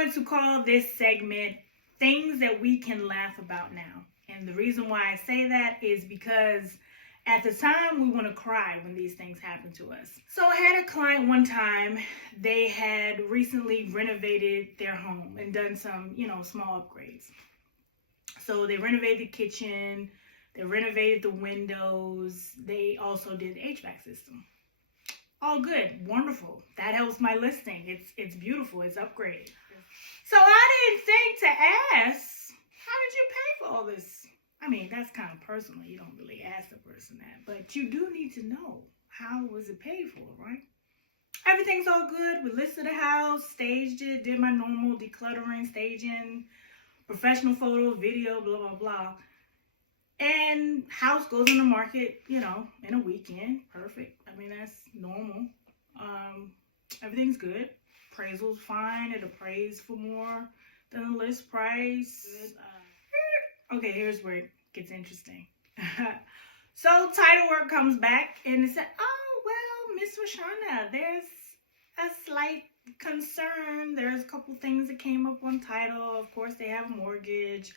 going to call this segment Things That We Can Laugh About Now. And the reason why I say that is because at the time we want to cry when these things happen to us. So I had a client one time, they had recently renovated their home and done some, small upgrades. So they renovated the kitchen, they renovated the windows, they also did the HVAC system. All good, wonderful. That helps my listing. It's beautiful, it's upgraded. So I didn't think to ask, how did you pay for all this? I mean, that's kind of personal. You don't really ask the person that, but you do need to know, how was it paid for, right? Everything's all good. We listed the house, staged it, did my normal decluttering, staging, professional photo, video, blah, blah, blah. And house goes on the market, in a weekend. Perfect. I mean, that's normal. Everything's good. Appraisal's fine. It appraised for more than the list price. Okay, here's where it gets interesting. So title work comes back and it said, oh, well, Miss Rashana, there's a slight concern. There's a couple things that came up on title. Of course, they have a mortgage.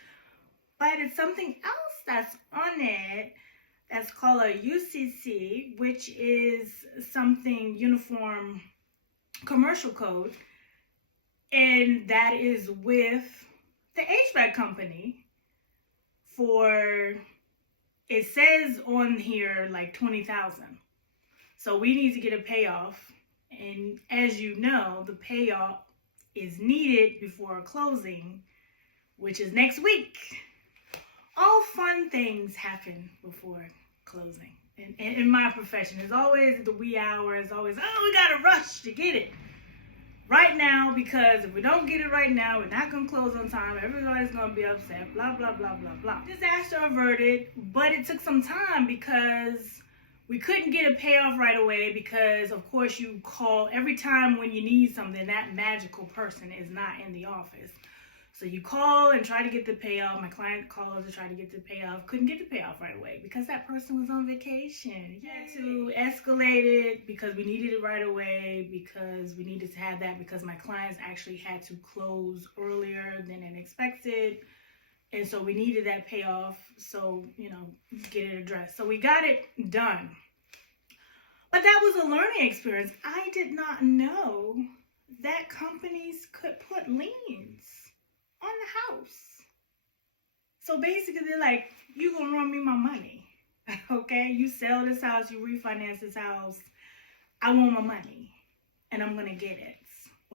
But it's something else that's on it that's called a UCC, which is something Uniform Commercial Code. And that is with the HVAC company for, it says on here like $20,000. So we need to get a payoff. And as you know, the payoff is needed before closing, which is next week. All fun things happen before closing. And in my profession, it's always the wee hours, always, we got to rush to get it right now, because if we don't get it right now, we're not going to close on time. Everybody's going to be upset, blah, blah, blah, blah, blah. Disaster averted, but it took some time because we couldn't get a payoff right away because, of course, you call every time when you need something, that magical person is not in the office. So you call and try to get the payoff. My client called to try to get the payoff. Couldn't get the payoff right away because that person was on vacation. You had to escalate it because we needed it right away, because we needed to have that because my clients actually had to close earlier than expected. And so we needed that payoff. So, get it addressed. So we got it done. But that was a learning experience. I did not know that companies could put liens on the house. So basically they're like, you gonna run me my money. Okay, you sell this house, you refinance this house, I want my money and I'm gonna get it.